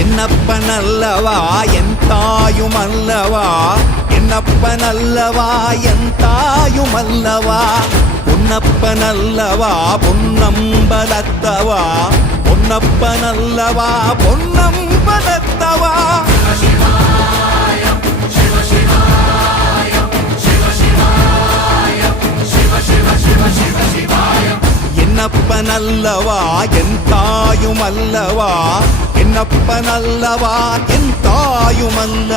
என்னப்பனல்லவா என் தாயுமல்லவா, என்னப்பனல்லவா என் தாயுமல்லவா, பொன்னப்பனல்லவா பொன்னம்பலத்தவா, பொன்னப்பனல்லவா பொன்னம்பலத்தவா. என்னப்பனல்லவா என் தாயுமல்லவா, என்னப்பனல்லவா என் தாயுமல்ல.